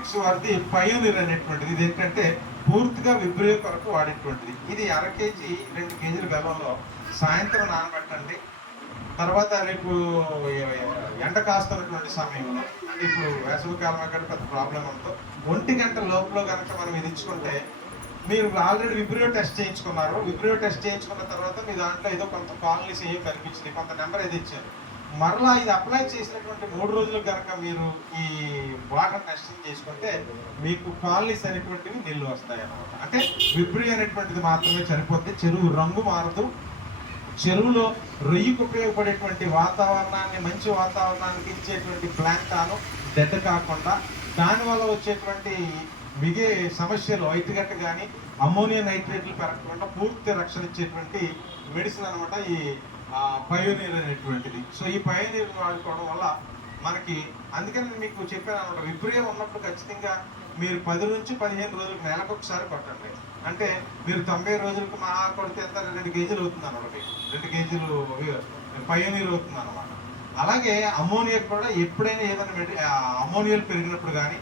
Matrix వారిది pioneer అనేటువంటిది. ఇది ఏంటంటే పూర్తిగా విబ్రే కొరకు వాడేటువంటిది. ఇది అర కేజీ రెండు కేజీల బెల్లంలో సాయంత్రం నానబెట్టండి. తర్వాత రేపు ఎండ కాస్తున్నటువంటి సమయంలో ఇప్పుడు ఇప్పుడు వేసవికాలం అక్కడ పెద్ద ప్రాబ్లం ఉందో ఒంటి గంట లోపల కనుక మనం ఇది ఇచ్చుకుంటే మీరు ఆల్రెడీ విబ్రియో టెస్ట్ చేయించుకున్నారు. విబ్రియో టెస్ట్ చేయించుకున్న తర్వాత మీ దాంట్లో ఏదో కొంత కాలనీస్ ఏం కనిపించింది కొంత నెంబర్ ఏది ఇచ్చారు. మరలా ఇది అప్లై చేసినటువంటి మూడు రోజులు కనుక మీరు ఈ వాటర్ టెస్టింగ్ చేసుకుంటే మీకు కాలనీస్ అనేటువంటివి నీళ్ళు వస్తాయి అనమాట అంటే విబ్రి అనేటువంటిది మాత్రమే సరిపోతే చెరువు రంగు మారదు. చెరువులో రొయ్యకు ఉపయోగపడేటువంటి వాతావరణాన్ని మంచి వాతావరణానికి ఇచ్చేటువంటి ప్లాంటాను డెడ్ కాకుండా దానివల్ల వచ్చేటువంటి మిగే సమస్యలు ఐతిగట్ట కానీ అమ్మోనియా నైట్రేట్లు పెరగకుండా పూర్తి రక్షణ ఇచ్చేటువంటి మెడిసిన్ అనమాట ఈ పయోనీర్ అనేటువంటిది. సో ఈ పయోనీర్ వాడుకోవడం వల్ల మనకి అందుకని నేను మీకు చెప్పాను అనమాట విబ్రియం ఉన్నప్పుడు ఖచ్చితంగా మీరు పది నుంచి పదిహేను రోజులకు నెలకు ఒకసారి కొట్టండి. అంటే మీరు తొంభై రోజులకు మా కొడితే ఎంత? రెండు కేజీలు అవుతుంది అనమాట రెండు కేజీలు పయోనీర్ అవుతుంది అనమాట. అలాగే అమ్మోనియా కూడా ఎప్పుడైనా ఏదైనా మెడి అమోనియాలు పెరిగినప్పుడు కానీ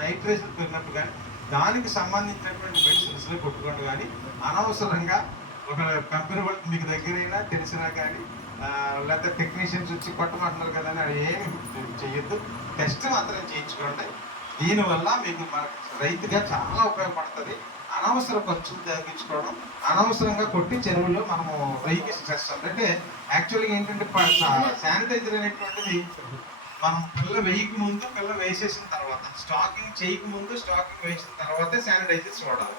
నైట్రేషన్ పెరిగినప్పుడు కానీ దానికి సంబంధించినటువంటి మెడిసిన్స్లో కొట్టుకోండి కానీ అనవసరంగా ఒక కంపెనీ వాళ్ళు మీకు దగ్గరైనా తెలిసినా కానీ లేకపోతే టెక్నీషియన్స్ వచ్చి కొట్టమంటున్నారు కదా అని ఏమి చేయొద్దు టెస్ట్ మాత్రం చేయించుకోండి. దీనివల్ల మీకు మన రైతుగా చాలా ఉపయోగపడుతుంది. అనవసర ఖర్చులు తగ్గించుకోవడం అనవసరంగా కొట్టి చెరువుల్లో మనము రైతు స్ట్రెస్ అంటే యాక్చువల్గా ఏంటంటే శానిటైజర్ అనేటువంటిది మనం పిల్ల వేయక ముందు పిల్ల వేసేసిన తర్వాత స్టాకింగ్ చేయక ముందు స్టాకింగ్ వేసిన తర్వాతే శానిటైజర్స్ వాడాలి.